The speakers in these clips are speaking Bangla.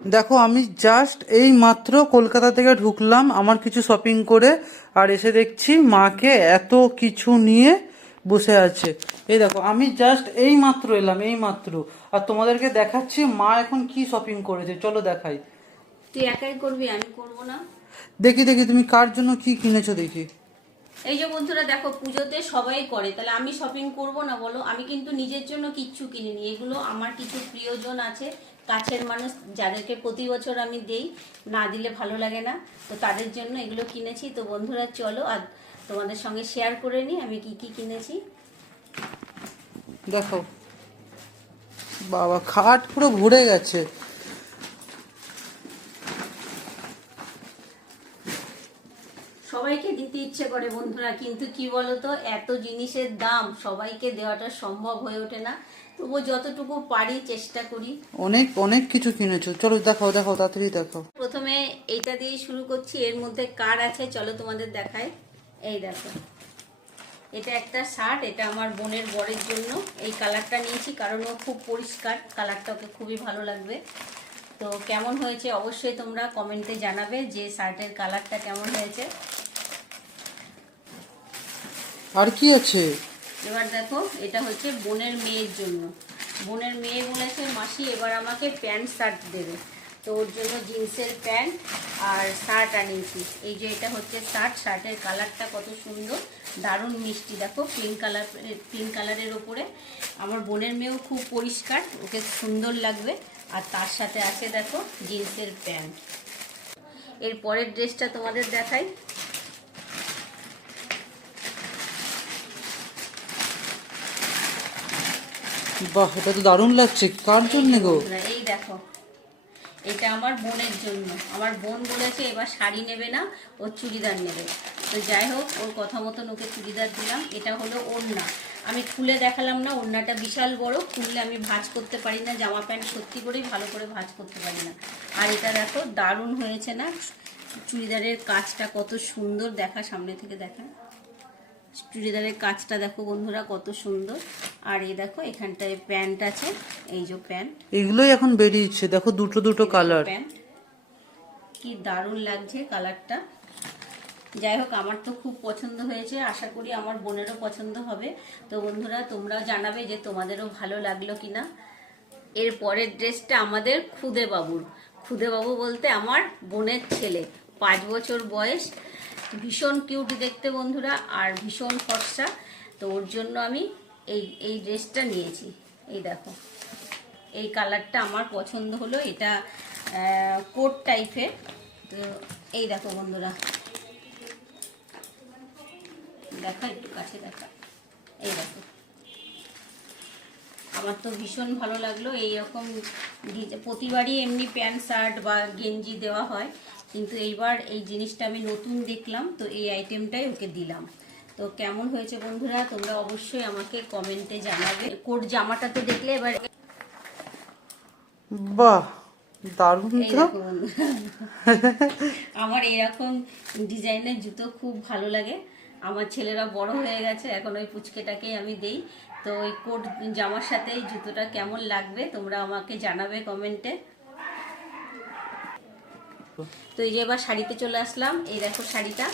দেখো আমি জাস্ট এই মাত্র কলকাতা থেকে ঢুকলাম আমার কিছু শপিং করে আর এসে দেখছি মাকে এত কিছু নিয়ে বসে আছে। এই দেখো আমি জাস্ট এই মাত্র এলাম এই মাত্র আর তোমাদেরকে দেখাচ্ছি মা এখন কি শপিং করেছে চলো দেখাই। তুই একাই করবি আমি করব না। দেখি দেখি তুমি কার জন্য কি কিনেছো দেখি। এই যে বন্ধুরা দেখো পুজোতে সবাই করে। তাহলে আমি শপিং করব না বলো? আমি কিন্তু নিজের জন্য কিচ্ছু কিনিনি। এগুলো আমার কিছু প্রিয়জন আছে। কাছের মানুষ যাদেরকে প্রতি বছর আমি দেই, না দিলে ভালো লাগে না। তো তাদের জন্য এগুলো কিনেছি। তো বন্ধুরা, চলো আর তোমাদের সঙ্গে শেয়ার করে নিই আমি কি কি কিনেছি। দেখো, বাবা, খাট পুরো ভরে গেছে সবাইকে দিতে ইচ্ছে করে বন্ধুরা কিন্তু কি বলতো এত জিনিসের দাম সবাইকে দেওয়াটা সম্ভব হয়ে ওঠে না। তবুও যতটুকু পারি চেষ্টা করি। অনেক অনেক কিছু কিনেছো। চলো দেখাও দেখাও তাড়াতাড়ি দেখাও। প্রথমে এইটা দিয়ে শুরু করছি। এর মধ্যে কার আছে চলো তোমাদের দেখায় এই দেখো। এটা একটা শার্ট এটা আমার বোনের বরের জন্য। এই কালারটা নিয়েছি কারণ ও খুব পরিষ্কার। কালারটা ওকে খুবই ভালো লাগবে। তো কেমন হয়েছে অবশ্যই তোমরা কমেন্টে জানাবে যে শার্টের কালারটা কেমন হয়েছে। আর কি আছে? এবার দেখো, এটা হচ্ছে বোনের মেয়ের জন্য। বোনের মেয়ে বলেছে, মাসি, এবার আমাকে প্যান্ট শার্ট দেবে। তো ওর জন্য জিন্সের প্যান্ট আর শার্ট আনিয়েছি এই যে এটা হচ্ছে শার্ট, শার্টের কালারটা কত সুন্দর, দারুণ মিষ্টি। দেখো পিঙ্ক কালার পিঙ্ক কালারের ওপরে। আমার বোনের মেয়েও খুব পরিষ্কার, ওকে সুন্দর লাগবে। আর তার সাথে আছে, দেখো, জিন্সের প্যান্ট। এর পরের ড্রেসটা তোমাদের দেখাই। বাহ, এটা তো দারুণ লাগছে। কার জন্য গো? এই দেখো। এটা আমার বোনের জন্য। আমার বোন বলেছে, এবার শাড়ি নেবে না, ও চুড়িদার নেবে। তো যাই হোক, ওর কথা মতন ওকে চুড়িদার দিলাম। এটা হলো ওড়না। আমি খুলে দেখালাম না, ওড়নাটা বিশাল বড়। খুললে আমি ভাঁজ করতে পারি না, জামা প্যান্ট সত্যি করেই ভালো করে ভাঁজ করতে পারি না। আর এটা দেখো, দারুণ হয়েছে না? চুড়িদারের কাজটা কত সুন্দর। দেখা সামনে থেকে দেখা। চুড়িদারের কাজটা দেখো বন্ধুরা, কত সুন্দর। আর এই দেখো এখানটায় প্যান্ট আছে এই যে প্যান্ট। এগুলোই এখন বেরিয়েছে দেখো দুটো দুটো কালার। কি দারুণ লাগছে কালারটা। যাই হোক আমার তো খুব পছন্দ হয়েছে আশা করি আমার বোনেরও পছন্দ হবে। তো বন্ধুরা তোমরাও জানাবে যে তোমাদেরও ভালো লাগল কিনা। এর পরের ড্রেসটা আমাদের খুদে বাবুর খুদে বাবু বলতে আমার বোনের ছেলে পাঁচ বছর বয়স। ভীষণ কিউট দেখতে বন্ধুরা আর ভীষণ ফর্সা। তো ওর জন্য আমি এই এই ড্রেসটা নিয়েছি। এই দেখো। এই কালারটা আমার পছন্দ হলো। এটা কোট টাইপের। তো এই দেখো বন্ধুরা। দেখা একটু কাছে দেখা। এই দেখো। আমার তো ভীষণ ভালো লাগল। এইরকম ডিজ- প্রতিবারই এমনি প্যান্ট, শার্ট বা গেঞ্জি দেওয়া হয়। কিন্তু এইবার এই জিনিসটা আমি নতুন দেখলাম। তো এই আইটেমটাই ওকে দিলাম। তো কেমন হয়েছে বন্ধুরা? তোমরা অবশ্যই আমাকে কমেন্টে জানাবে। কোট জামাটা তো দেখলে এবার বাহ দারুণ তো। আমার এরকম ডিজাইনের জুতো খুব ভালো লাগে। আমার ছেলেরা বড় হয়ে গেছে এখন ওই পুচকেটাকেই আমি দেই। তো ওই কোট জামার সাথে এই জুতোটা কেমন লাগবে তোমরা আমাকে জানাবে কমেন্টে তো এই যে এবার শাড়িতে চলে আসলাম। এই দেখো শাড়িটা।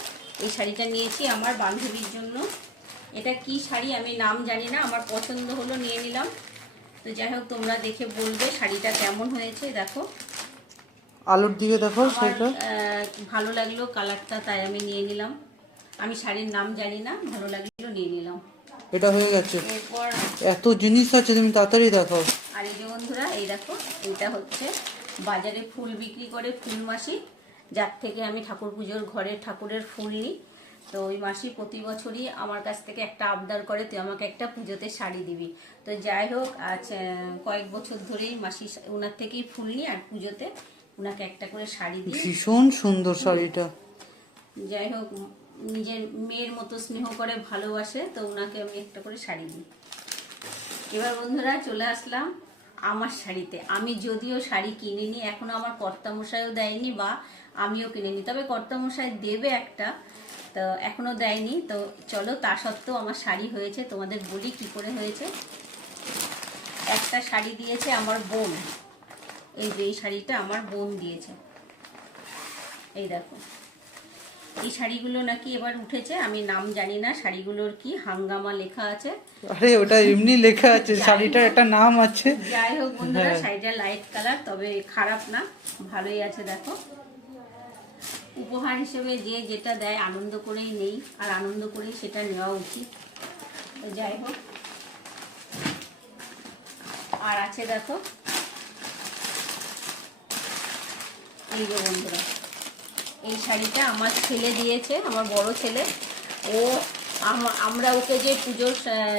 এই শাড়িটা নিয়েছি আমার বান্ধবীর জন্য। এটা কি শাড়ি আমি নাম জানি না আমার পছন্দ হলো নিয়ে নিলাম। তো যাই হোক তোমরা দেখে বলবে শাড়িটা কেমন হয়েছে দেখো। আলোর দিকে দেখো সেটা। ভালো লাগল কালারটা তাই আমি নিয়ে নিলাম। আমি শাড়ির নাম জানি না ভালো লাগল নিয়ে নিলাম। এটা হয়ে গেছে। এরপর এত জিনিস আছে তুমি তাড়াতাড়ি দেখাও আর এই যে বন্ধুরা এই দেখো এটা হচ্ছে বাজারে ফুল বিক্রি করে ফুল মাসি। যার থেকে আমি ঠাকুর পুজোর ঘরে ঠাকুরের ফুল নিই তো ওই মাসি প্রতি বছরই আমার কাছ থেকে একটা আবদার করে তুই আমাকে একটা পুজোতে শাড়ি দিবি। তো যাই হোক আজ কয়েক বছর ধরেই মাসি ওনার থেকেই ফুল নিই আর পুজোতে ওনাকে একটা করে শাড়ি দিই। ভীষণ সুন্দর শাড়িটা। যাই হোক নিজের মেয়ের মতো স্নেহ করে ভালোবাসে তো ওনাকে আমি একটা করে শাড়ি দিই। এবার বন্ধুরা চলে আসলাম আমার শাড়িতে। আমি যদিও শাড়ি কিনিনি, এখনও আমার কর্তামশাইও দেয়নি বা আমিও কিনিনি। তবে কর্তামশাই দেবে একটা, তো এখনও দেয়নি। তো চলো, তা সত্ত্বেও আমার শাড়ি হয়েছে। তোমাদের বলি কি করে হয়েছে। একটা শাড়ি দিয়েছে আমার বোন। এই যে এই শাড়িটা আমার বোন দিয়েছে। এই দেখো। এই শাড়িগুলো নাকি এবার উঠেছে আমি নাম জানি না শাড়িগুলোর কি হাঙ্গামা লেখা আছে? আরে ওটা এমনি লেখা আছে শাড়িটার একটা নাম আছে। যাই হোক বন্ধুরা হ্যাঁ। শাড়িটা লাইট কালার তবে খারাপ না ভালোই আছে দেখো। উপহার হিসেবে যে যেটা দেয় আনন্দ করেই নেই আর আনন্দ করেই সেটা নেওয়া উচিত। তো যাই হোক। আর আছে দেখো। এই যে বন্ধুরা। এই শাড়িটা আমার ছেলে দিয়েছে আমার বড় ছেলে। ও আম- আমরা ওকে যে পুজোর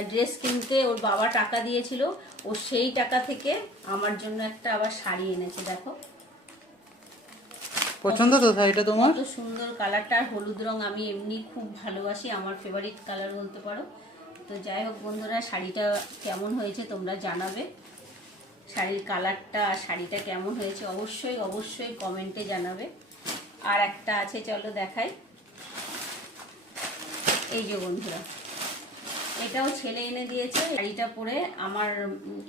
ড্রেস কিনতে ওর বাবা টাকা দিয়েছিল ও সেই টাকা থেকে আমার জন্য একটা আবার শাড়ি এনেছে দেখো। পছন্দ তো শাড়িটা তোমার? কত সুন্দর কালারটা আর হলুদ রং আমি এমনি খুব ভালোবাসি আমার ফেভারিট কালার বলতে পারো। তো যাই হোক বন্ধুরা শাড়িটা কেমন হয়েছে তোমরা জানাবে। শাড়ির কালারটা শাড়িটা কেমন হয়েছে অবশ্যই অবশ্যই কমেন্টে জানাবে। আর একটা আছে, চলো দেখাই। এই যে বন্ধুরা, এটাও ছেলে এনে দিয়েছে। শাড়িটা পরে আমার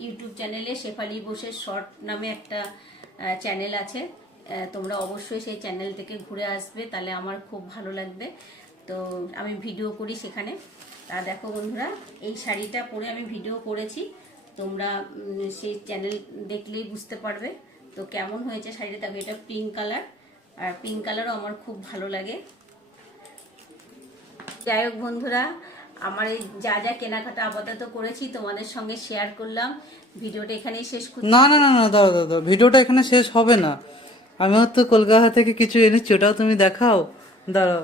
ইউটিউব চ্যানেলে শেফালি বোসের শর্ট নামে একটা চ্যানেল আছে। তোমরা অবশ্যই সেই চ্যানেল থেকে ঘুরে আসবে, তাহলে আমার খুব ভালো লাগবে। তো আমি ভিডিও করি সেখানে। তা দেখো বন্ধুরা, এই শাড়িটা পরে আমি ভিডিও করেছি। তোমরা সেই চ্যানেল দেখলেই বুঝতে পারবে। তো কেমন হয়েছে শাড়িটা? দেখো, এটা পিঙ্ক কালার। আর পিঙ্ক কালারও আমার খুব ভালো লাগে। যাই হোক বন্ধুরা, আমার এই যা যা কেনাকাটা আপাতত করেছি তোমাদের সঙ্গে শেয়ার করলাম। ভিডিওটা এখানেই শেষ না না না না, দাও দাও দাও। ভিডিওটা এখানে শেষ হবে না। আমিও তো কলকাতা থেকে কিছু এনেছি, ওটাও তুমি দেখাও। দাঁড়াও।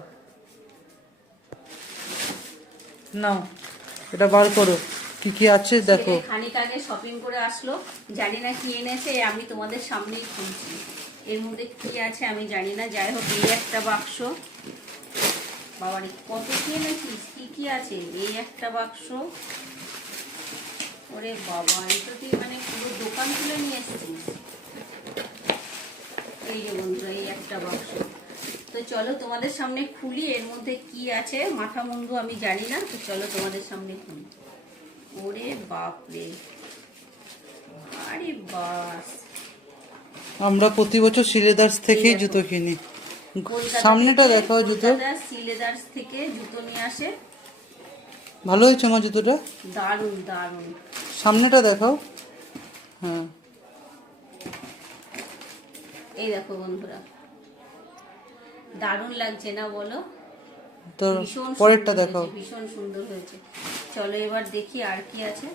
নাও, এটা বার করো। কি কি আছে? দেখো। খানিক আগে শপিং করে আসলো। জানি না কি এনেছে আমি তোমাদের সামনেই খুলছি। এর মধ্যে কি আছে আমি জানি না। যাই হোক এই একটা বাক্স। বাবারে কত কি এনেছিস? কি কি আছে? এই একটা বাক্স। ওরে বাবা এই তো তুই মানে পুরো দোকান খুলে নিয়ে এসেছিস? এই যে বন্ধুরা এই একটা বাক্স। তো চলো তোমাদের সামনে খুলি। এর মধ্যে কি আছে? মাথা মুন্ডু আমি জানি না। তো চলো তোমাদের সামনে খুলি। ওরে বাপরে। আরে বাস। আমরা প্রতি বছর সিলেদার্স থেকেই জুতো কিনি। সামনেটা দেখো জুতো। সিলেদার্স থেকে জুতো নিয়ে আসে। ভালো হয়েছে আমার জুতোটা? দারুণ দারুণ। সামনেটা দেখাও। হ্যাঁ। এই দেখো বন্ধুরা। দারুণ লাগছে না বলো? তো পরেরটা ভীষণ সুন্দর হয়েছে। চলো এবার দেখি আর কি আছে।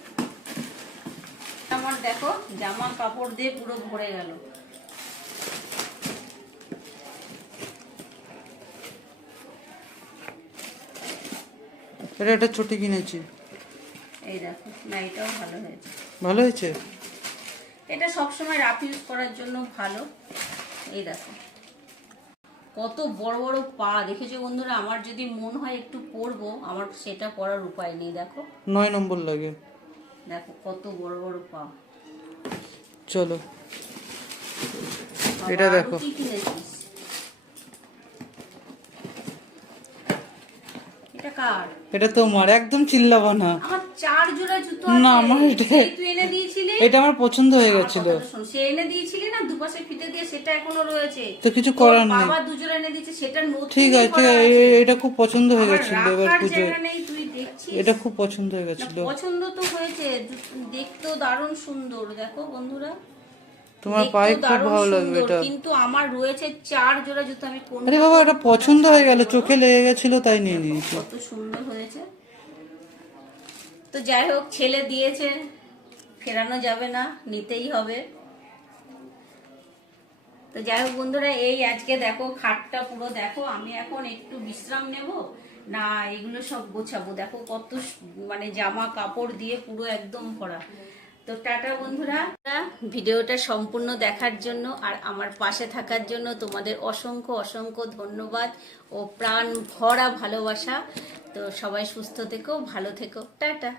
আমার দেখো জামা কাপড় দিয়ে পুরো ভরে গেল। এটা একটা ছুটি কিনেছি। এই দেখো না এটাও ভালো হয়েছে। ভালো হয়েছে? এটা সবসময় রাফ ইউজ করার জন্য ভালো। এই দেখো। কত বড় বড় পা। দেখেছ বন্ধুরা আমার যদি মন হয় একটু পরবো আমার সেটা পরার উপায় নেই দেখো। নয় নম্বর লাগে। দেখো কত বড় বড় পা। চলো। এটা দেখো। এটা কার? এটা তোমার একদম চিল্লাবো না আমার চার জোড়া জুতো না, আমার এটা- তুই এনে দিয়েছিলি? এটা আমার পছন্দ হয়ে গেছিল। সে এনে দিয়েছিলি না দুপাশে ফিতে দিয়ে সেটা এখনও রয়েছে। তো কিছু করার নেই। বাবা দুজোড়া এনে দিয়েছে সেটা নতুন ঠিক আছে এটা খুব পছন্দ হয়ে গেছিল এবার এটা খুব পছন্দ হয়ে গেছিল। পছন্দ তো হয়েছে জু- দেখতেও দারুণ সুন্দর দেখো বন্ধুরা। তোমার পায়ে খুব ভালো লাগবে এটা। কিন্তু আমার রয়েছে চার জোড়া জুতো আমি কোন আরে বাবা এটা পছন্দ হয়ে গেল চোখে লেগে গেছিল তাই নিয়ে নিয়েছি। কত সুন্দর হয়েছে। তো যাই হোক ছেলে দিয়েছে ফেরানো যাবে না নিতেই হবে। তো যাই হোক বন্ধুরা, এই আজকে দেখো, খাটটা পুরো দেখো, আমি এখন একটু বিশ্রাম নেব। না, এগুলো সব গোছাবো। দেখো কত মানে জামা কাপড় দিয়ে পুরো একদম ভরা। তো টাটা বন্ধুরা। ভিডিওটা সম্পূর্ণ দেখার জন্য আর আমার পাশে থাকার জন্য তোমাদের অসংখ্য অসংখ্য ধন্যবাদ ও প্রাণ ভরা ভালোবাসা। তো সবাই সুস্থ থেকো, ভালো থেকো। টাটা।